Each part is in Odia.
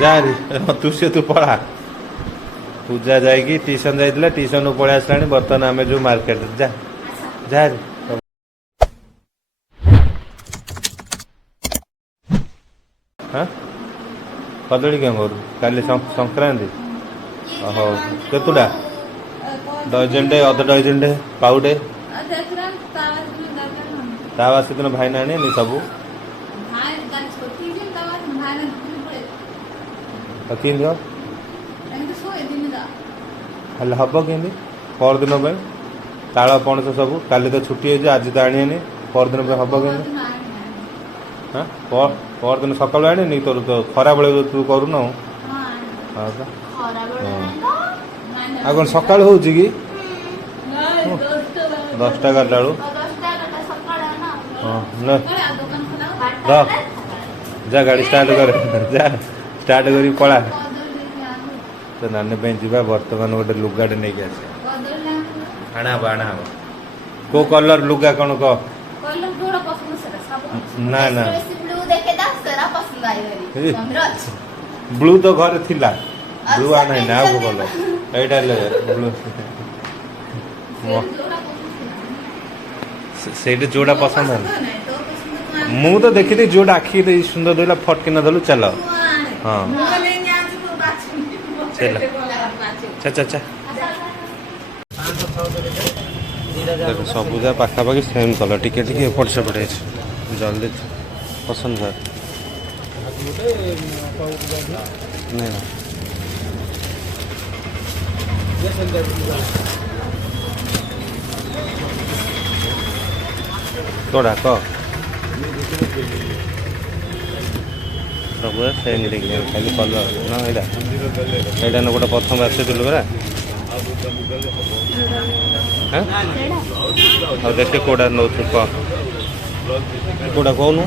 जा तू से तू पढ़ा पूजा जाएगी ट्यूशन जाइए ट्यूशन पड़े आसला बर्तमान आम जो मार्केट जा जा हाँ कदली क्या करू काली संक्रांति ओहो केतुटा डजन टे अध डजन टे पाउडे तावासी दिन भाई ना आने सबू हेल्ले हम कि परदिन ताल पणस सब काली तो छुट्टी हो आज तो आने परदिन हम कि हाँ परदिन सकाल आने तोर तो खरा बेले तू करूँ आ कौन सकाल हो कि 10टा 11टा रख जा गाड़ी स्टार्ट कर जा स्टार्ट करी पड़ा तो नानी जा बर्तमान गोटे लुगाटे नहीं आस आना आना को कलर लुगा कौन कह ना ना ब्लू तो घर थिला ब्लू आना ना को कलर एटा ब्लू से जोड़ा पसंद है मु तो देखी जोड़ा आखि सुंदर देला फट किना धलु चल हाँ चल चा चा देख सबुजा पाखापाखि सेम कलर टिके टिके एपट सेपट जल्दी पसंद है तोड़ा कह सब सेम देखिए खाली कलर ना यहाँ ना गोटे प्रथम आसलु परा हाँ देखे कौटा नौ कह कौटा कहूनु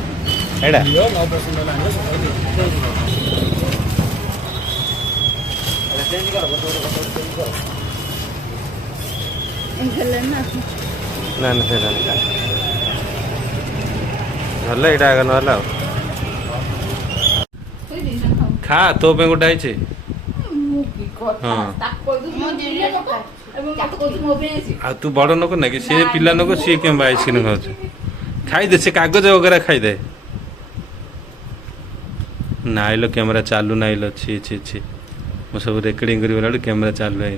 एड़ा ना ना से भल यहाँ आगे ना खा तो पे गोटे आई हाँ आ तू बड़ लोक ना कि सी पिला लोक सी क्या आइसक्रीम खाऊ खाईदे से कागज वगैरह खाईदे नाइल कैमेरा चालू नाइल छी छी छी मो सब रेकर्डिंग कर कैमेरा चालू है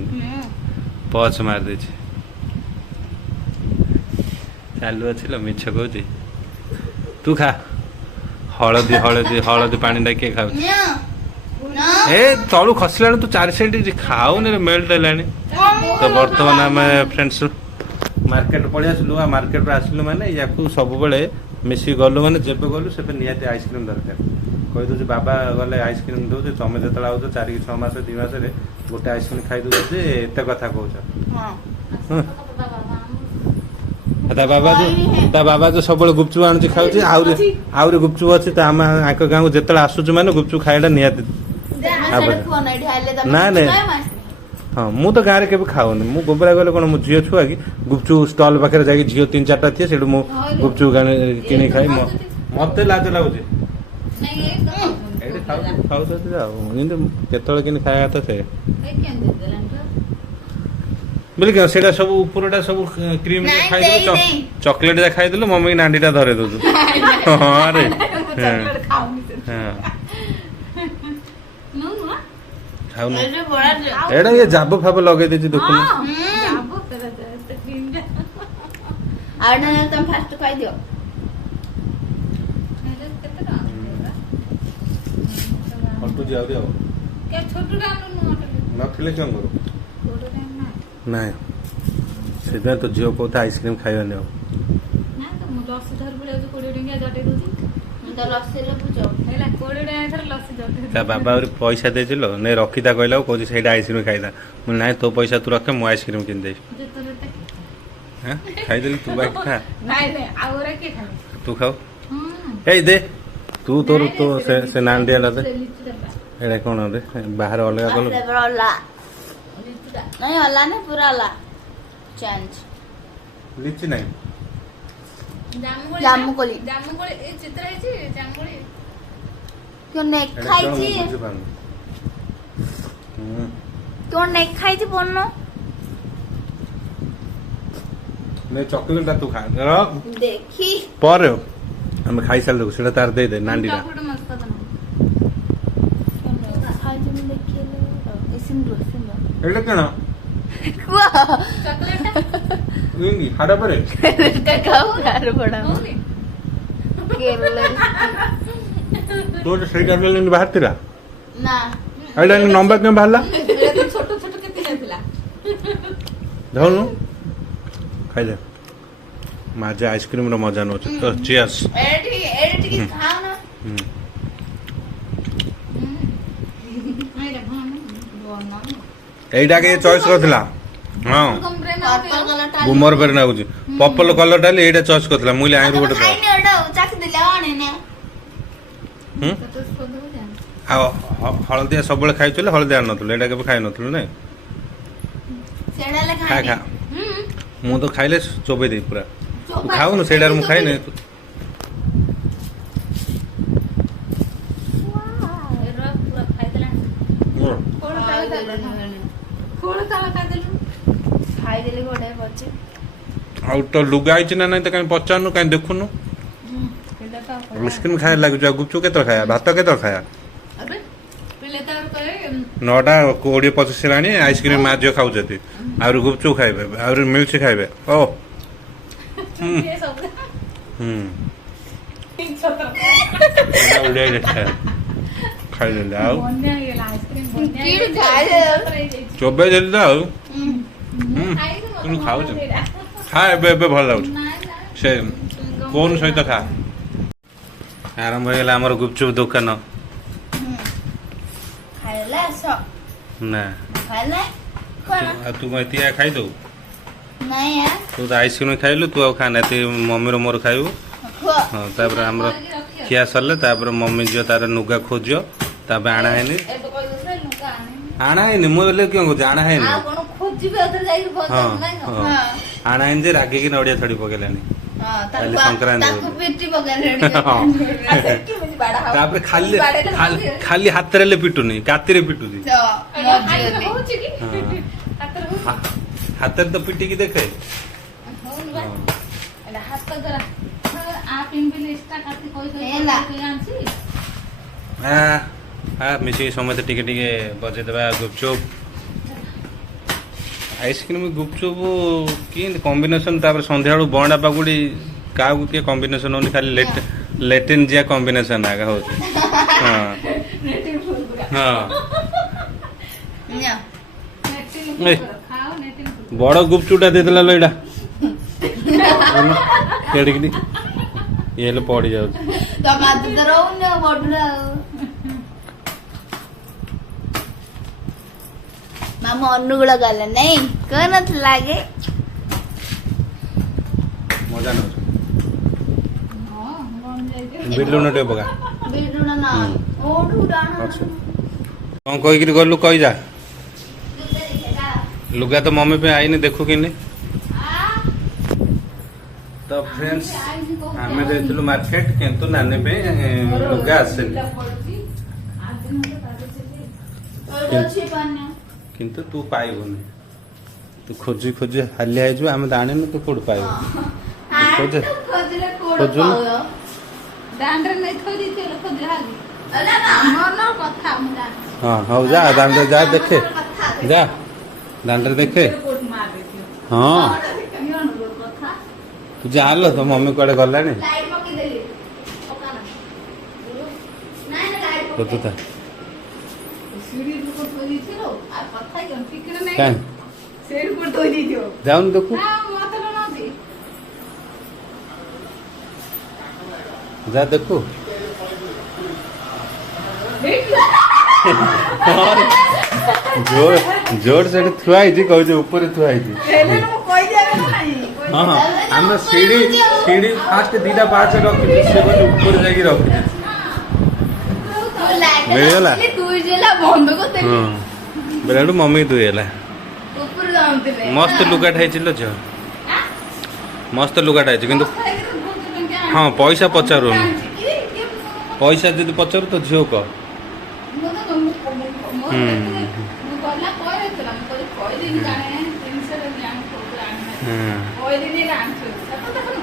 पच मार दे चालू अच्छे मिछ कहती तू खा हलदी हलदी हलदी पानी किए खाऊ ए तलू खसला तू 4 साइड खाऊनी मेल्ट है तो बर्तमान आम फ्रेंड्स मार्केट पड़े आसलु मार्केट आसलु माने या सब मिसिक गलु माने जब गलु से निहाती आइसक्रीम दरकार कही दूसरी बाबा गले आइसक्रीम दौचे तुम जो आउच 4 6 मास 2 मास गोटे आइसक्रीम खाई दौच एत कथा कौच ता बाबा जो सब गुपचुप आनुची खाऊची आउरी गुपचुप अच्छी तो आम आक गाँव को जिते आसुचु माने गुपचुप खाइटा निहाती ना ना हाँ मु तो गाँव में खाऊनी मु गोबरा गले कौन मो झील छुआ कि गुपचुप स्टल पाखे जाकि झील 3-4टा थी से गुपचुप कि खाई मत लाज लगुच खाऊ कि खाया तो से बोल क्या से सब ऊपरटा सब क्रीम खाई चॉकलेट खाई देलु मम्मी नांडीटा धरे दो हाँ रे एड़ा ये जाब फाब लगे देछि देखु तुम फास्ट खाई दियो अंटू जाऊ दियो के छोटुडा नथिले केन करू नहीं से तो झील कहता आइसक्रीम खाइबा नहीं ना तो मु लस्सी धर बुले 20 टंका जटे दोजी तो लस्सी रे बुझो हैला 20 टंका धर लस्सी जटे ता बाबा और पैसा देथिलो नहीं रखिता कहला कहू से आइसक्रीम खाइदा मु नहीं तो पैसा तू रखे मु आइसक्रीम किन दे हां खाइ देली तू बाइक खा नहीं नहीं आउरा के खा तू खाओ ए दे तू तोर तो से नांडिया ला दे एड़ा कोन रे बाहर अलगा कलो नहीं हल्ला नहीं पूरा हल्ला चेंज लीची नहीं जामुकोली ए चित्र है जी जामुकोली क्यों नहीं खाई छी କଣ ନେଇ ଖାଇଛି ପନ୍ନ ନେ ଚକୋଲେଟ ତୁ ଖା ରଖ ଦେଖି ପରେ ଆମେ ଖାଇସାରିଲୁ ସେଟା ତାର ଦେଇଦେ ନାଣ୍ଡିଟା ଚକୋଲେଟ ମସ୍ତ ତ ନାହିଁ। ଖାଇଛି ମୁଁ ଦେଖିଲେ ସିନ୍ଦୁର ସିନ୍ଦୁର ଏଇଟା କଣ କୁହ ଚକୋଲେଟ ଇଙ୍ଗି ହାଡା ପରେ ଏଟା ଖାଉ ଗାର ପଡା ହଉନି କେଲେ ତୋ ସେଇଟା ବାହାରିଥିଲା ନା ଏଇଟା ନମ୍ବର କେମିତି ବାହାରିଲା ଏଟା ତ ଛୋଟ ଛୋଟ କେତେ ଯାଇଥିଲା ଧରୁନୁ ଖାଇଦେ ମାଝେ ଆଇସ୍କ୍ରିମର ମଜା ନଉଛି ତ ଚିୟର୍ସ ଏଠି ଖାଅ ନା ଏଇଟା ଭଲ ଏଇଟା କି ଚଏସ୍ କରିଥିଲା ହଁ ପର୍ପଲ କଲରଟା ବୁମର ପେରେ ନାଗୁଛି ପର୍ପଲ କଲରଟା ହେଲେ ଏଇଟା ଚଏସ୍ କରିଥିଲା ମୁଁ ଆଇରୁ ଗୋଟେ ଦବ ଖାଇନି ଓଟା ଚାଖି ଦେଲେ ଆଣେ ନା ହୁଁ ଆଉ ହଳଦିଆ ସବୁବେଳେ ଖାଇଥିଲେ ହଳଦିଆ ଆଣିନଥିଲୁ ଏଇଟା କେବେ ଖାଇନଥିଲୁ ନାଇଁ ସେଟା ହେଲେ ଖା ଖାଇନି ଖା ମୁଁ ତ ଖାଇଲେ ଚୋବେଇ ଦେଇ ପୁରା ତୁ ଖାଉନୁ ସେଇଟାରେ ମୁଁ ଖାଇନି ଖାଇଦେଲି ଗୋଟେ ପଛେ ଆଉ ତ ଲୁଗା ହେଇଛି ନା ନାଇଁ ତ କାଇଁ ପଚାରୁନୁ କାଇଁ ଦେଖୁନୁ ଆଇସ୍କ୍ରିମ ଖାଇବା ଲାଗୁଛି ଆଉ ଗୁପଚୁପ କେତେବେଳେ ଖାଇବା ଭାତ କେତେବେଳେ ଖାଇବା 9ଟା 20-25 ହେଲାଣି ଆଇସ୍କ୍ରିମ ମା ଝିଅ ଖାଉଛନ୍ତି ଆହୁରି ଗୁପଚୁପ ଖାଇବେ ଆହୁରି ମିଲ୍ସ ଖାଇବେ ଓ ଖାଇଦେଲି ଆଉ ଚୋବେଇ ଦେଲି ତ ଆଉ କିନ୍ତୁ ଖାଉଛୁ ଖା ଏବେ ଏବେ ଭଲ ଲାଗୁଛି ସେ କୋନ ସହିତ ଖା ଆରମ୍ଭ ହେଇଗଲା ଆମର ଗୁପଚୁପ ଦୋକାନ ଖାଇଲା ଆସ ନା ଖାଇଲା କଣ ଆଉ ତୁ କଣ ଏତିକି ଖାଇଦଉ ନାଇଁ ତୁ ତ ଆଇସ୍କ୍ରିମ ଖାଇଲୁ ତୁ ଆଉ ଖାନା ଏତିକି ମମିର ମୋର ଖାଇବୁ ଖୁଆ ହଁ ତାପରେ ଆମର ଖିଆ ସରିଲେ ତାପରେ ମମି ଝିଅ ତାର ଲୁଗା ଖୋଜିବ ତାପରେ ଆଣା ହେଇନି ଆଣା ହେଇନି ମୁଁ ହେଲେ କିଏ କହୁଛି ଆଣା ହେଇନି ଆଉ କଣ ଖୋଜିବେ ଆଉଥରେ ଯାଇକି ବଜାର ନାଇଁ ହଁ ଆଣା ହେଇନି ଯେ ରାଗିକି ନଡିଆ ଛଡି ପକେଇଲାନି କାଲି ସଂକ୍ରାନ୍ତି ତାକୁ ପିଟି ପକେଇଲେଣି ହଁ। ତାପରେ ଖାଲି ଖାଲି ହାତରେ ପିଟୁନି କାତିରେ ପିଟୁଛି ହାତରେ ତ ପିଟିକି ଦେଖେ ମିଶିକି ସମସ୍ତେ ଟିକେ ଟିକେ ବଜେଇଦେବା ଗୁପଚୁପ ଆଇସ୍କ୍ରିମ ଗୁପଚୁପ କେମିତି କମ୍ବିନେସନ ତାପରେ ସନ୍ଧ୍ୟାବେଳୁ ବଣ୍ଡା ପାଗୁଡି କାହାକୁ କିଏ କମ୍ବିନେସନ ହଉନି ଖାଲି ଲେଟିନ୍ ଜିଆ କମ୍ବିନେସନ ଆଗ ହଉଛି ହଁ ବଡ ଗୁପଚୁପଟା ଦେଇଦେଲା ଲୋ ଏଇଟା କେଡ଼ିକିଟି ଇଏ ହେଲେ ପଡି ଯାଉଛି ମାମା ଅନୁଗୁଳ ଗଲେ ନାଇଁ କହୁନଥିଲା ଆଗେ ମଜା ନଉଛି ବିଟଲୁଣ ଟିକେ ପକା ଅଛି କଣ କହିକିରି ଗଲୁ କହିଯା ଲୁଗା ତ ମମି ପାଇଁ ଆଇନି ଦେଖୁ କିନି ତ ଫ୍ରେଣ୍ଡସ୍ ଆମେ ଯାଇଥିଲୁ ମାର୍କେଟ କିନ୍ତୁ ନାନୀ ପାଇଁ ଲୁଗା ଆସେନି କିନ୍ତୁ ତୁ ପାଇବୁନି ତୁ ଖୋଜି ଖୋଜି ହାଲିଆ ହେଇଯିବୁ ଆମେ ଜାଣିନୁ ତୁ କୋଉଠି ପାଇବୁ ଖୋଜୁନୁ ହଁ ହଉ ଯା ଦାଣ୍ଡରେ ଯା ଦେଖେ ଯା ଦାଣ୍ଡରେ ଦେଖେ ହଁ ତୁ ଜାଣିଲ ତ ମମି କୁଆଡେ ଗଲାଣି ଖୋଜୁଥା ଯାଉନି ଦେଖୁ ଯା ଦେଖୁ ଜୋର ସେଠି ଥୁଆ ହେଇଛି କହୁଛି ଉପରେ ଥୁଆ ହେଇଛି ହଁ ହଁ ଆମେ ସିଢି ଫାଷ୍ଟ 2ଟା ପାହାଚ ରଖିଛୁ ସେ କହିଲେ ଉପରେ ଯାଇକି ରଖିଛୁ ମିଳିଗଲା ହଁ ବେଳୁ ମମି ଦୁଇ ହେଲା ମସ୍ତ ଲୁଗାଟା ହେଇଛି ଲୋ ଝିଅ ମସ୍ତ ଲୁଗାଟା ହେଇଛି କିନ୍ତୁ ହଁ ପଇସା ପଚାରୁନି ପଇସା ଯଦି ପଚାରୁ ତ ଝିଅ କହ ମୁଁ ଗଲା କହିଥିଲା ମୁଁ କହିଲି ଜାଣେ ଜିନିଷରେ ଜାଣି କହିଲି ଆଣିଛୁ ଦେଖୁନୁ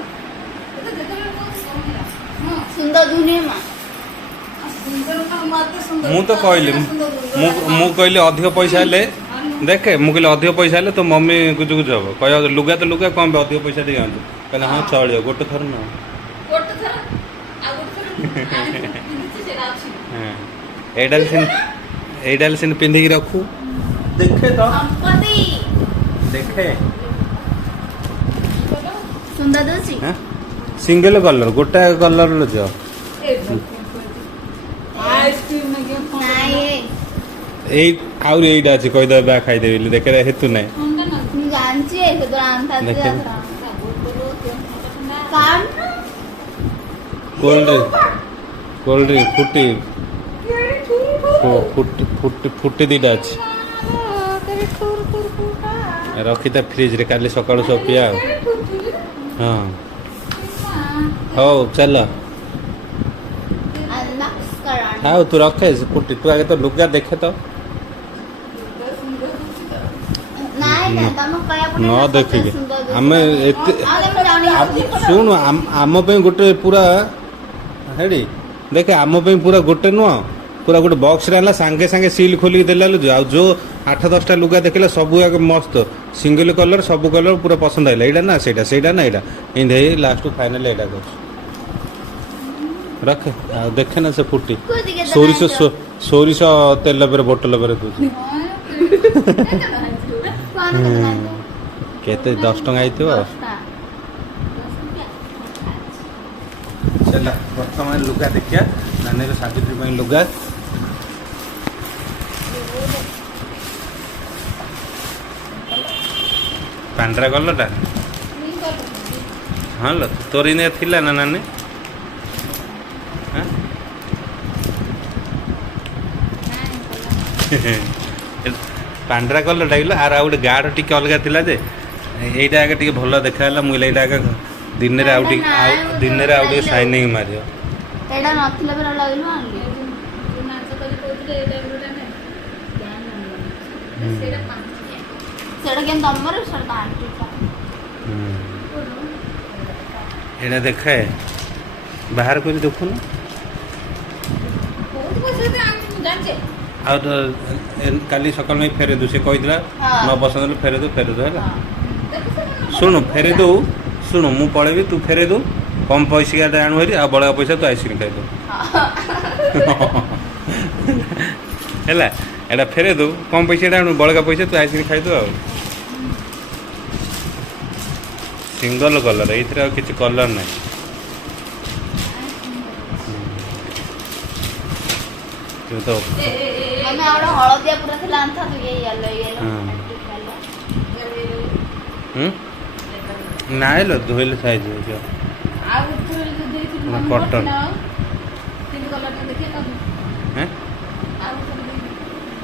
ଯେତେବେଳେ ସୁନ୍ଦର ଦୁନିଆ ମା ମୁଁ ତ କହିଲି ମୁଁ କହିଲି ଅଧିକ ପଇସା ହେଲେ ଦେଖେ ମୁଁ କହିଲି ଅଧିକ ପଇସା ହେଲେ ତ ମମି ଗୁଜୁ ଗୁଜୁ ହବ କହିବ ଲୁଗା ତ ଲୁଗା କଣ ଅଧିକ ପଇସା ଦେଇ ଆଣୁଛୁ କହିଲେ ହଁ ଚଳିବ ଗୋଟେ ଥର ନା ଗୋଟେ ଥର ଆଉ ଗୋଟେ ଥର ସେଇଟା ଅଛି এইটা সিন পিন্ধিকি রাখু দেখে তো সম্পত্তি দেখে ସୁନ୍ଦର ଦଉଛି হ্যাঁ সিঙ্গেল কলর গোটা কলর লো যাও ଆଇସ୍କ୍ରିମ୍ ନାଇଁ এই আউরি এইটা আছে কই দেবে খাই দেবে দেখে হেতু নাই ଥଣ୍ଡା ନା ମୁଁ ଜାଣିଛି ସେତେବେଳେ ଆଣିଥାନ୍ତି ଦେଖେ। କାମ কোল্ড ড্রিঙ্ক ফুটি ফুটি দুইটা আছে ରଖିଥା ଫ୍ରିଜରେ କାଲି ସକାଳୁ ସବୁ ପିଆ ଆଉ ହଁ ହଉ ଚାଲ ଆଉ ତୁ ରଖେ ଫୁଟି ତୁ ଆଗେ ତ ଲୁଗା ଦେଖେ ତ ନ ଦେଖିକି ଆମେ ଏତେ ଶୁଣୁ ଆମ ପାଇଁ ଗୋଟେ ପୁରା ହେଡ଼ି ଦେଖେ ଆମ ପାଇଁ ପୁରା ଗୋଟେ ନୁହଁ ପୁରା ଗୋଟେ ବକ୍ସରେ ଆଣିଲା ସାଙ୍ଗେ ସାଙ୍ଗେ ସିଲ୍ ଖୋଲିକି ଦେଲା ଆଉ ଯୋଉ 8-10ଟା ଲୁଗା ଦେଖିଲା ସବୁ ଆଗ ମସ୍ତ ସିଙ୍ଗଲ କଲର ସବୁ କଲର ପୁରା ପସନ୍ଦ ଆସିଲା ଏଇଟା ନା ସେଇଟା ନା ଏଇଟା ଏମିତି ହେଇ ଲାଷ୍ଟକୁ ଫାଇନାଲ ଏଇଟା କରୁଛୁ ରଖେ ଆଉ ଦେଖେ ନା ସେ ଫୁଟି ସୋରିଷ ତେଲ ପରେ ବୋଟଲ ପରେ ଦଉଛି କେତେ 10 ଟଙ୍କା ହେଇଥିବ ଚାଲ ବର୍ତ୍ତମାନ ଲୁଗା ଦେଖିବା ନାନୀର ସାବିତ୍ରୀ ପାଇଁ ଲୁଗା ପାଣ୍ଡରା କଲରଟା ହଁ ଲ ତୋର ଇନେ ଥିଲା ନା ନାନୀ ପାଣ୍ଡରା କଲରଟା କିଲୋ ଆର ଆଉ ଗୋଟେ ଗାଢ଼ ଟିକେ ଅଲଗା ଥିଲା ଯେ ଏଇଟା ଆଗେ ଟିକେ ଭଲ ଦେଖାହେଲା ମୁଁ ଏଇଟା ଆଗେ ଦିନରେ ଆଉ ଟିକେ ସାଇନିଂ ମାରିବ ଏଇଟା ନଥିଲା ପରା ଲାଗିଲୁ ଆଣିଲି ନାଚ କରି କହୁଥିଲେ ଏଇଟା ଗୋଟେ ନାହିଁ ସେଇଟା 5 ସେଟା କେମିତି ତମର ସେଟା ଆଣ୍ଟି ଏଇଟା ଦେଖାଏ ବାହାର କରି ଦେଖୁନ ଆଉ ତ କାଲି ସକାଳ ପାଇଁ ଫେରେଇ ଦଉ ସେ କହିଥିଲା ନ ପସନ୍ଦ ହେଲେ ଫେରେଇ ଦଉ ହେଲା ଶୁଣୁ ଫେରେଇ ଦଉ ଶୁଣୁ ମୁଁ ପଳେଇବି ତୁ ଫେରେଇ ଦଉ କମ୍ ପଇସାଟା ଆଣୁ ହେରି ଆଉ ବଳକା ପଇସା ତୁ ଆଇସ୍କ୍ରିମ୍ ଖାଇଦଉ ହେଲା ଏଇଟା ଫେରେଇ ଦଉ କମ୍ ପଇସାଟା ଆଣୁ ବଳକା ପଇସା ତୁ ଆଇସ୍କ୍ରିମ୍ ଖାଇଦଉ ଆଉ ସିଙ୍ଗଲ କଲର ଏଇଥିରେ ଆଉ କିଛି କଲର ନାହିଁ ତ ଆମେ ଆଉ ହଳଦିଆ ପୁରା ଥିଲା ଆଣିଥାନ୍ତୁ ନାଇଁ ଲ ଧୋଇଲେ ସାଇଜ ହେଇଯିବ କଟନ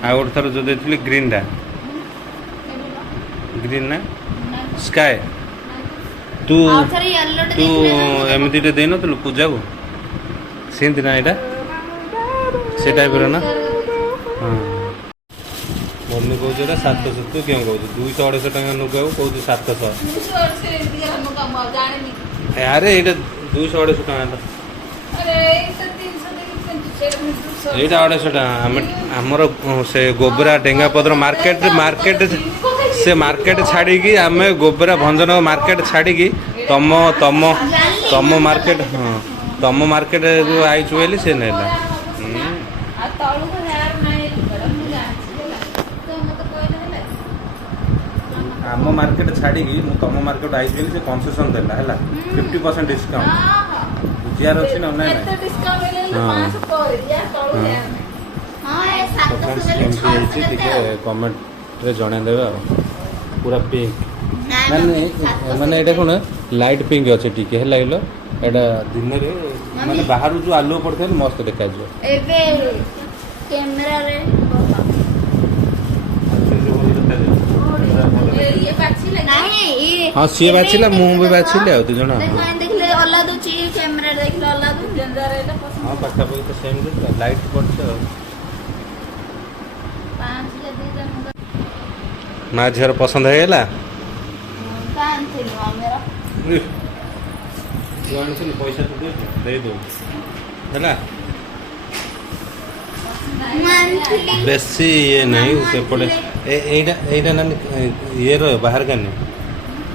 ଆଉ ଗୋଟେ ଥର ଯୋଉ ଦେଇଥିଲି ଗ୍ରୀନଟା ଗ୍ରୀନ୍ ନା ସ୍କାଏ ତୁ ଏମିତିଟେ ଦେଇନଥିଲୁ ପୂଜାକୁ ସେମିତି ନା ଏଇଟା ସେ ଟାଇପ୍ର ନା ହଁ ମମି କହୁଛି ଏଇଟା 700 ତୁ କେଉଁ କହୁଛୁ 200-250 ଟଙ୍କା ନୁଗାକୁ କହୁଛୁ 700 ଆରେ ଏଇଟା 200-250 ଟଙ୍କା ଏଇଟା 250 ଟଙ୍କା ଆମର ସେ ଗୋବରା ଡେଙ୍ଗାପଦର ମାର୍କେଟ ସେ ମାର୍କେଟ ଛାଡ଼ିକି ଆମେ ଗୋବରା ଭଞ୍ଜନଗର ମାର୍କେଟ ଛାଡ଼ିକି ତମ ମାର୍କେଟ ହଁ ତମ ମାର୍କେଟରୁ ଆଇଛୁ ବୋଲି ସେ ନେଲା ଆମ ମାର୍କେଟ ଛାଡ଼ିକି ମୁଁ ତମ ମାର୍କେଟ ଆଇଛି ବୋଲି ସେ କନସେସନ୍ ଦେଲା ହେଲା 50% ଡିସକାଉଣ୍ଟ ବୁଝିବାର ଅଛି ନା ନାଇଁ କେମିତି ହେଇଛି ଟିକେ କମେଣ୍ଟରେ ଜଣେଇଦେବେ ଆଉ ପୁରା ପିଙ୍କ ମାନେ ଏଇଟା କ'ଣ ଲାଇଟ୍ ପିଙ୍କ ଅଛି ଟିକେ ହେଲା କିଲୋ ଏଇଟା ଦିନରେ ମାନେ ବାହାରୁ ଯୋଉ ଆଲୁଅ ପଡ଼ିଥାଏ ମସ୍ତ ଦେଖାଯିବ ଏବେ କ୍ୟାମେରାରେ ହଁ ସିଏ ବାଛିଲା ମୁଁ ବି ବାଛିଲି ଆଉ 2 ଜଣ ଦେଖିଲେ ଅଲଗା ଦଉଛି କ୍ୟାମେରାରେ ଦେଖିଲେ ଅଲଗା ଦଉଛି ହଁ ପାଖାପାଖି ତ ସେମିତି ଲାଇଟ୍ ପଡ଼ିଛି ଆଉ ମା ଝିଅର ପସନ୍ଦ ହେଇଗଲା? ମୁଁ ତ ଆଣିଥିଲି ମମିର। ତୁ ଆଣିଥିଲୁ ପଇସା ତୁ ଦେଇଦେବୁ ହେଲା। ମୁଁ ଆଣିଥିଲି। ବେଶୀ ଇଏ ନାହିଁ ସେପଟେ ଏଇଟା ନା ଇଏର ବାହାର କାନି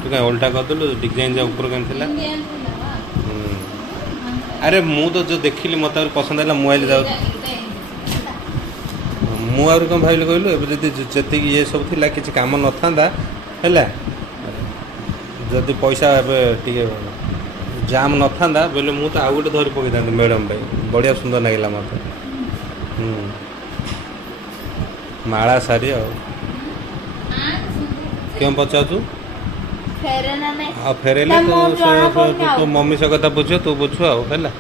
ତୁ କାଇଁ ଓଲଟା କରିଦେଲୁ ଡିଜାଇନ ଯା ଉପର କାନି ଥିଲା। ଆରେ ମୁଁ ତ ଯୋଉ ଦେଖିଲି ମତେ ଆହୁରି ପସନ୍ଦ ହେଲା ମୁଁ ଆଇଲି ଯାଉ ମୁଁ ଆହୁରି କ'ଣ ଭାବିଲି କହିଲୁ ଏବେ ଯଦି ଯେତିକି ଇଏ ସବୁ ଥିଲା କିଛି କାମ ନଥାନ୍ତା ହେଲା ଯଦି ପଇସା ଏବେ ଟିକେ ଜାମ୍ ନଥାନ୍ତା ବୋଲେ ମୁଁ ତ ଆଉ ଗୋଟେ ଧରି ପକେଇଥାନ୍ତି ମ୍ୟାଡ଼ାମ୍ ପାଇଁ ବଢ଼ିଆ ସୁନ୍ଦର ଲାଗିଲା ମୋତେ। ମାଳା ଶାଢ଼ୀ ଆଉ କେଉଁ ପଚାରୁଛୁ? ଫେରେ ନା ନାଇଁ? ଆଉ ଫେରେଇଲେ ନା, ମୋର ଜଣା ପଡୁନି ତୁ ଆଉ। ମମି ସହ କଥା ବୁଝିବ ତୁ ବୁଝୁ ଆଉ ହେଲା।